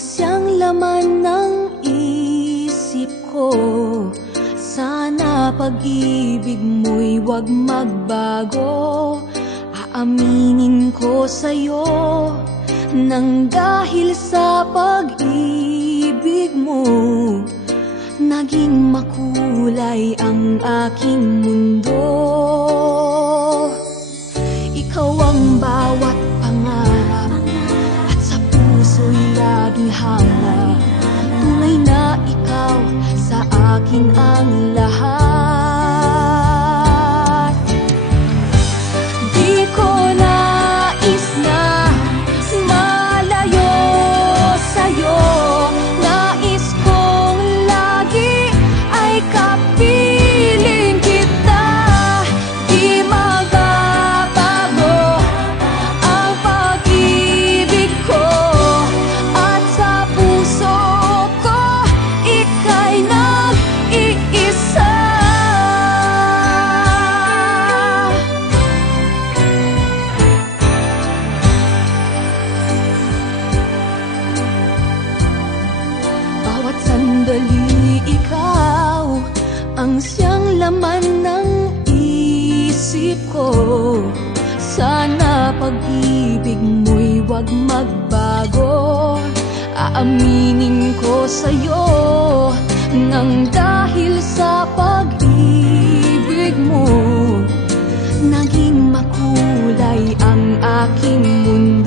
siyang laman ng isip ko. Sana pag-ibig mo'y wag magbago. Aaminin ko sa'yo nang dahil sa pag-ibig mo, naging makulay ang aking mundo. Ikaw ang bawat pangarap at sa puso'y laging hanap. Tunay na ikaw sa akin ang lahat. Di ko nais na malayo sa'yo. Nais kong lagi ay kapiling kita. Di magbabago ang pag-ibig ko, at sa puso ko ika'y nag-iisa. Bawat sandali ikaw ang siyang laman ng isip ko. Sana pag-ibig mo'y wag magbago. Aaminin ko sa'yo nang dahil sa pag-ibig mo, naging makulay ang aking mundo.